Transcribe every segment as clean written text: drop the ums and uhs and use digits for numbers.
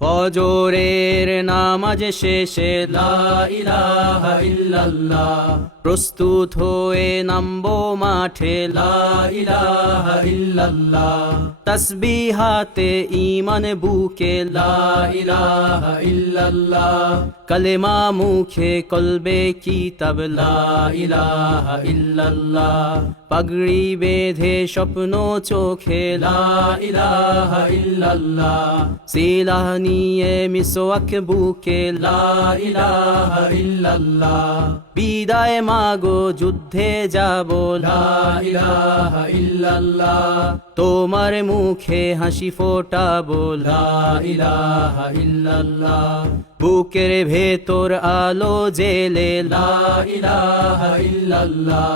ফজরের নামাজ শেষে লা ইলাহা ইল্লাল্লাহ, প্রস্তুত হয়ে নামবো মাঠে লা ইলাহা ইল্লাল্লাহ, তাসবিহাতে ঈমান বুকে লা ইলাহা ইল্লাল্লাহ, কালেমা মুখে কলবে কিতাব লা ইলাহা ইল্লাল্লাহ, পাগড়ি বেঁধে স্বপ্ন চোখে লা ইলাহা ইল্লাল্লাহ, সিলাহ নিয়ে মিসওয়াক বুকে লা ইলাহা ইল্লাল্লাহ, বিদায় মাগো যুদ্ধে যাব লা ইলাহা ইল্লাল্লাহ, তোমার মুখে হাসি ফোটাবো লা ইলাহা ইল্লাল্লাহ, বুকের ভেতর আলো জেলে লা ইলাহা ইল্লাল্লাহ,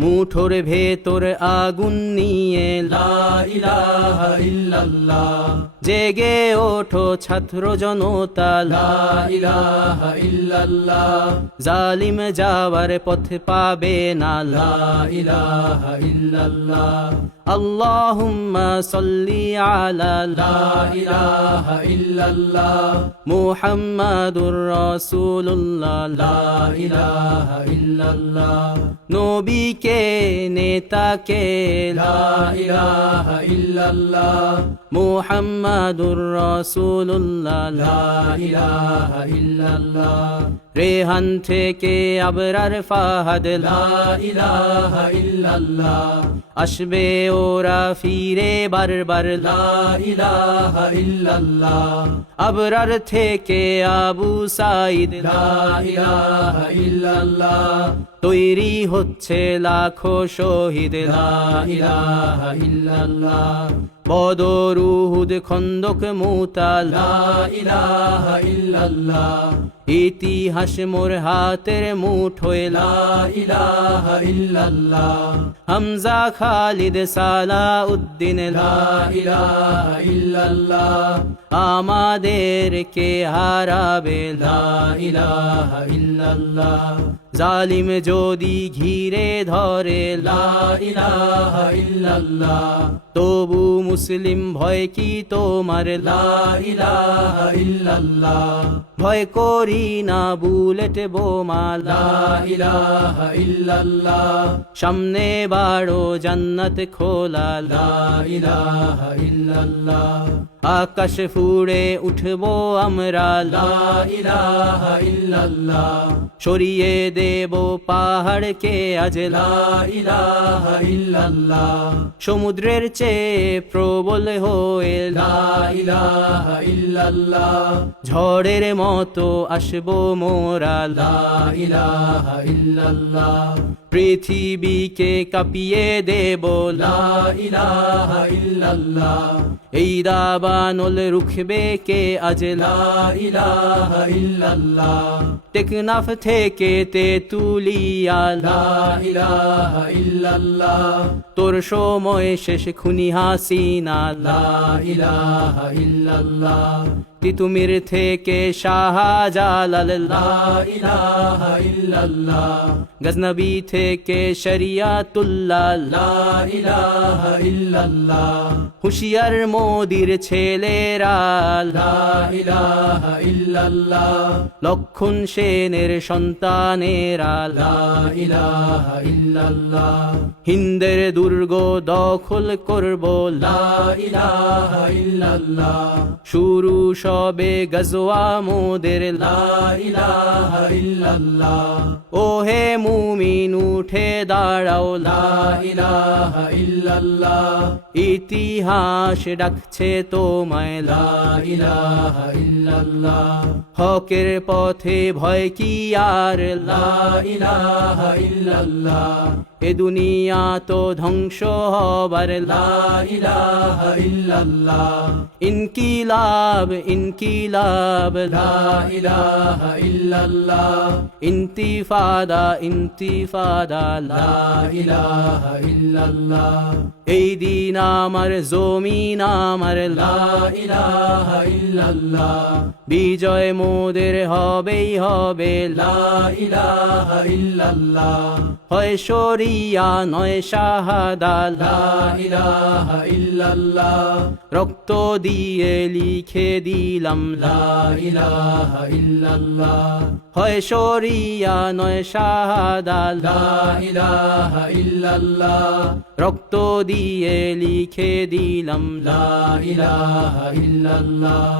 মুঠোর ভেতর আগুন নিয়ে লা ইলাহা ইল্লাল্লাহ, জেগে ওঠো ছাত্র জনতা লা ইলাহা ইল্লাল্লাহ, জালিম যাওয়ার পথ পাবে না লা ইলাহা ইল্লাল্লাহ, আল্লাহুম্মা সাল্লি আলা লা ইলাহা ইল্লাল্লাহ, মুহাম্মাদুর রাসূলুল্লাহ লা ইলাহা ইল্লাল্লাহ, নবীকে নেতাকে লা ইলাহা ইল্লাল্লাহ, মুহাম্মাদুর রাসূলুল্লাহ লা ইলাহা ইল্লাল্লাহ, রেহান থেকে আবরার ফাহাদ লা ইলাহা ইল্লাল্লাহ, আসবে ওরা ফিরে বারবার লা ইলাহা ইল্লাল্লাহ, আবরার থেকে আবু সাঈদ লা ইলাহা ইল্লাল্লাহ, তৈরি হচ্ছে লাখো শহীদ লা ইলাহা ইল্লাল্লাহ, বদর উহুদ খন্দক মুতা লা ইলাহা ইল্লাল্লাহ, ইতিহাস মোর হাতের মুঠোয় লা ইলাহা ইল্লাল্লাহ, হামজা খালিদ সালাউদ্দিন লা ইলাহা ইল্লাল্লাহ, আমাদেরকে হারাবে লা ইলাহা ইল্লাল্লাহ, জালিম যদি ঘিরে ধরে লা ইলাহা ইল্লাল্লাহ, তবু মুসলিম ভয় কি তোমার লা ইলাহা ইল্লাল্লাহ, ভয় করি না বুলেট বোমা লা ইলাহা ইল্লাল্লাহ, সামনে বাড়ো জান্নাত খোলা লা ইলাহা ইল্লাল্লাহ, আকাশ ফুড়ে উঠবো আমরা লা ইলাহা ইল্লাল্লাহ, সরিয়ে দেব পাহাড়কে আজ লা ইলাহা ইল্লাল্লাহ, সমুদ্রের চেয়ে প্রবল হয়ে লা ইলাহা ইল্লাল্লাহ, ঝড়ের মতো আসবো মোরা লা ইলাহা ইল্লাল্লাহ, পৃথিবীকে কাঁপিয়ে দেব লা ইলাহা ইল্লাল্লাহ, এই দাবানল রুখবে কে আজ লা ইলাহা ইল্লাল্লাহ, টেকনাফ থেকে তেতুলিয়া লা ইলাহা ইল্লাল্লাহ, তোর সময় শেষ খুনি হাসিনা লা ইলাহা ইল্লাল্লাহ, তিতুমির থেকে শাহজালাল লা ইলাহা ইল্লাল্লাহ, গজনবী থেকে শরিয়াতুল্লাহ লা ইলাহা ইল্লাল্লাহ, হুশিয়ার মোদির ছেলেরা লা ইলাহা ইল্লাল্লাহ, লক্ষণ সেনের সন্তানেরা লা ইলাহা ইল্লাল্লাহ, হিন্দের দুর্গ দখল করব লা ইলাহা ইল্লাল্লাহ, শুরু সবে গজওয়া মোদের লা ইলাহা ইল্লাল্লাহ, ওহে মুমিন উঠে দাঁড়াও লা ইলাহা ইল্লাল্লাহ, ইতিহাস ডাকছে তোমায় লা ইলাহা ইল্লাল্লাহ, হকের পথে ভয় কি আর লা ইলাহা ইল্লাল্লাহ, এ দুনিয়া তো ধ্বংস হবার লা ইলাহা ইল্লাল্লাহ, ইনকিলাব ইনকিলাব লা ইলাহা ইল্লাল্লাহ, ইন্তিফাদা ইন্তিফাদা লা ইলাহা ইল্লাল্লাহ, এই দিন আমার জমিন আমার লা ইলাহা ইল্লাল্লাহ বিজয় মোদের হবেই হবে লা ইলাহা ইল্লাল্লাহ হয় শরিয়া নয় শাহাদা লা ইলাহা ইল্লাল্লাহ রক্ত দিয়ে লিখে দিলাম লা ইলাহা ইল্লাল্লাহ হয় শরিয়া নয় শাহাদা লা ইলাহা ইল্লাল্লাহ রক্ত দিয়ে লিখে দিলাম লা ইলাহা ইল্লাল্লাহ